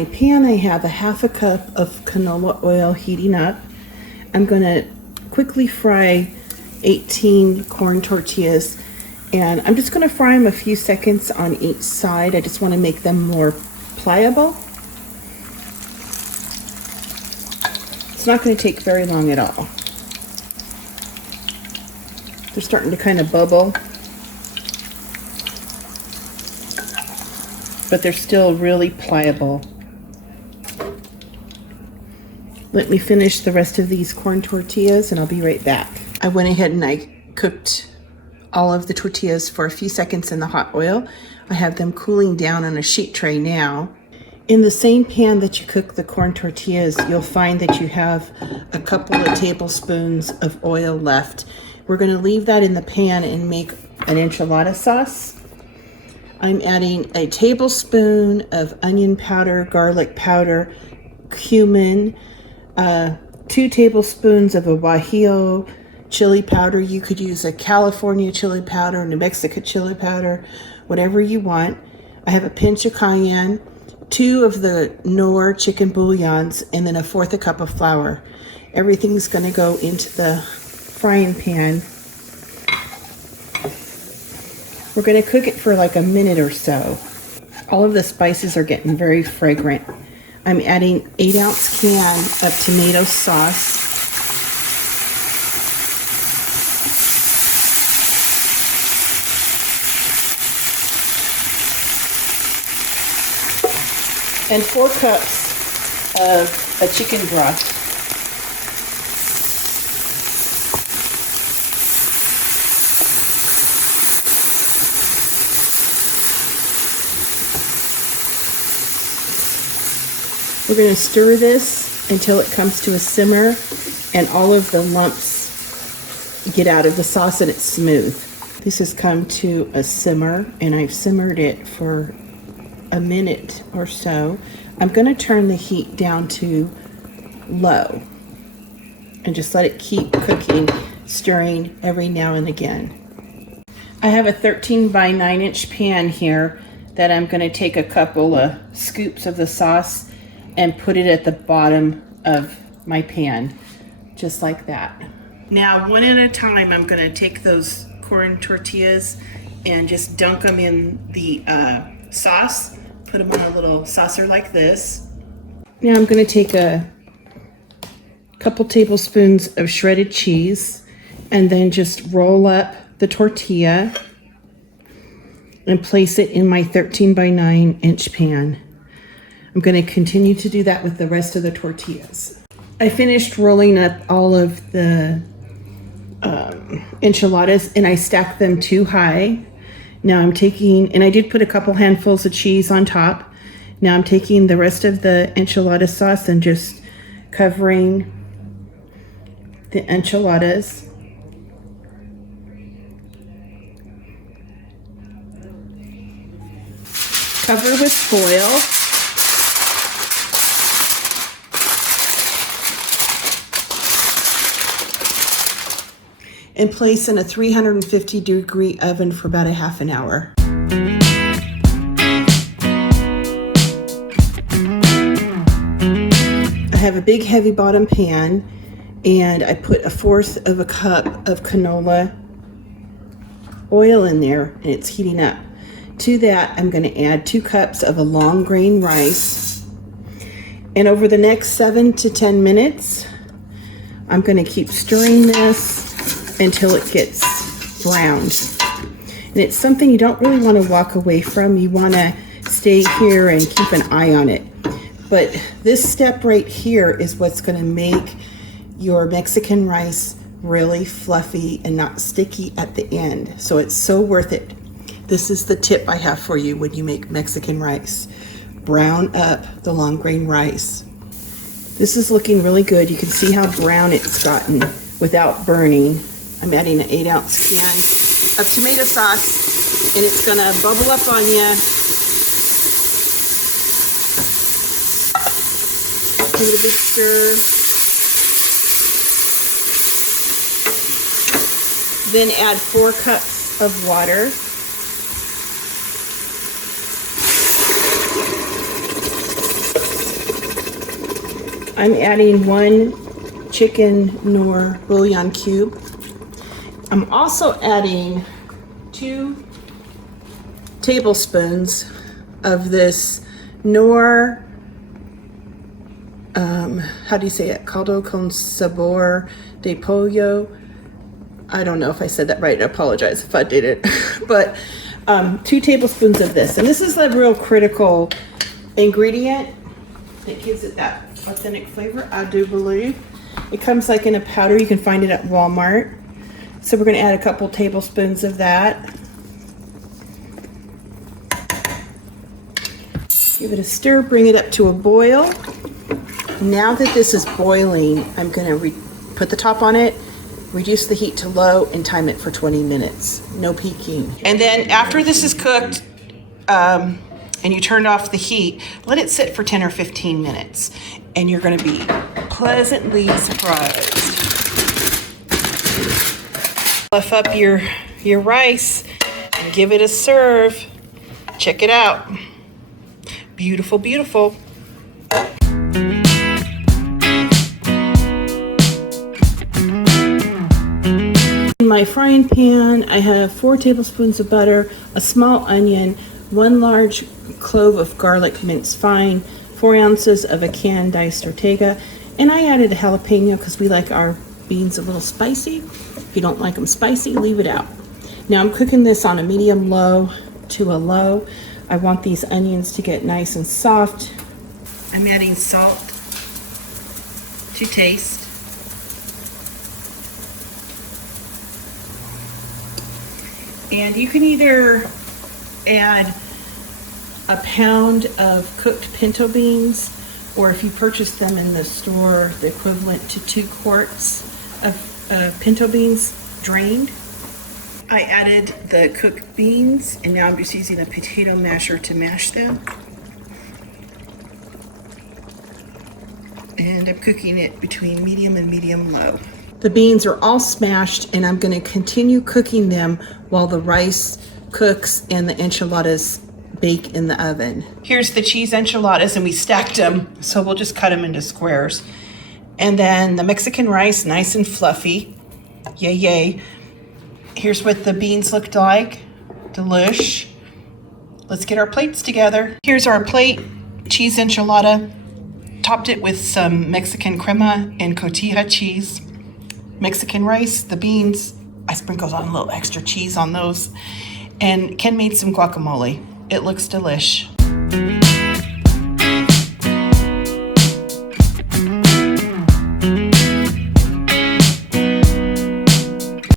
my pan, I have a half a cup of canola oil heating up. I'm going to quickly fry 18 corn tortillas, and I'm just going to fry them a few seconds on each side. I just want to make them more pliable. It's not going to take very long at all. They're starting to kind of bubble, but they're still really pliable. Let me finish the rest of these corn tortillas and I'll be right back. I went ahead and I cooked all of the tortillas for a few seconds in the hot oil. I have them cooling down on a sheet tray now. In the same pan that you cook the corn tortillas, you'll find that you have a couple of tablespoons of oil left. We're going to leave that in the pan and make an enchilada sauce. I'm adding a tablespoon of onion powder, garlic powder, cumin, 2 tablespoons of a Guajillo Chili powder. You could use a California chili powder, New Mexico chili powder, whatever you want. I have a pinch of cayenne, 2 of the Knorr chicken bouillons, and then 1/4 cup of flour. Everything's going to go into the frying pan. We're going to cook it for like a minute or so. All of the spices are getting very fragrant. I'm adding 8-ounce can of tomato sauce. And 4 cups of a chicken broth. We're going to stir this until it comes to a simmer and all of the lumps get out of the sauce and it's smooth. This has come to a simmer and I've simmered it for a minute or so. I'm going to turn the heat down to low and just let it keep cooking, stirring every now and again. I have a 13 by 9 inch pan here that I'm going to take a couple of scoops of the sauce and put it at the bottom of my pan, just like that. Now, one at a time, I'm going to take those corn tortillas and just dunk them in the sauce, put them on a little saucer like this. Now I'm going to take a couple tablespoons of shredded cheese and then just roll up the tortilla and place it in my 13 by 9 inch pan. I'm going to continue to do that with the rest of the tortillas. I finished rolling up all of the enchiladas and I stacked them too high. Now I'm taking, and I did put a couple handfuls of cheese on top. Now I'm taking the rest of the enchilada sauce and just covering the enchiladas. Cover with foil. And place in a 350-degree oven for about a half an hour. I have a big heavy bottom pan and I put 1/4 cup of canola oil in there and it's heating up. To that, I'm going to add 2 cups of a long grain rice. And over the next 7 to 10 minutes, I'm going to keep stirring this until it gets browned. And it's something you don't really want to walk away from. You want to stay here and keep an eye on it. But this step right here is what's going to make your Mexican rice really fluffy and not sticky at the end. So it's so worth it. This is the tip I have for you when you make Mexican rice. Brown up the long grain rice. This is looking really good. You can see how brown it's gotten without burning. I'm adding an 8-ounce can of tomato sauce and it's gonna bubble up on you. Give it a big stir. Then add 4 cups of water. I'm adding 1 chicken knorr bouillon cube. I'm also adding 2 tablespoons of this knorr, how do you say it? Caldo con sabor de pollo. I don't know if I said that right. I apologize if I didn't. But 2 tablespoons of this. And this is a real critical ingredient that gives it that authentic flavor, I do believe. It comes like in a powder. You can find it at Walmart. So we're going to add a couple tablespoons of that. Give it a stir, bring it up to a boil. Now that this is boiling, I'm going to put the top on it, reduce the heat to low, and time it for 20 minutes. No peeking. And then after this is cooked, and you turn off the heat, let it sit for 10 or 15 minutes. And you're going to be pleasantly surprised. Fluff up your rice and give it a serve. Check it out. Beautiful, beautiful. In my frying pan, I have 4 tablespoons of butter, a small onion, 1 large clove of garlic minced fine, 4 ounces of a canned diced tortilla, and I added a jalapeno because we like our beans a little spicy. If you don't like them spicy, leave it out. Now I'm cooking this on a medium low to a low. I want these onions to get nice and soft. I'm adding salt to taste. And you can either add a pound of cooked pinto beans, or if you purchase them in the store, the equivalent to 2 quarts of pinto beans drained. I added the cooked beans, and now I'm just using a potato masher to mash them. And I'm cooking it between medium and medium low. The beans are all smashed, and I'm going to continue cooking them while the rice cooks and the enchiladas bake in the oven. Here's the cheese enchiladas, and we stacked them, so we'll just cut them into squares. And then the Mexican rice, nice and fluffy. Yay, yay. Here's what the beans looked like. Delish. Let's get our plates together. Here's our plate, cheese enchilada. Topped it with some Mexican crema and cotija cheese. Mexican rice, the beans. I sprinkled on a little extra cheese on those. And Ken made some guacamole. It looks delish.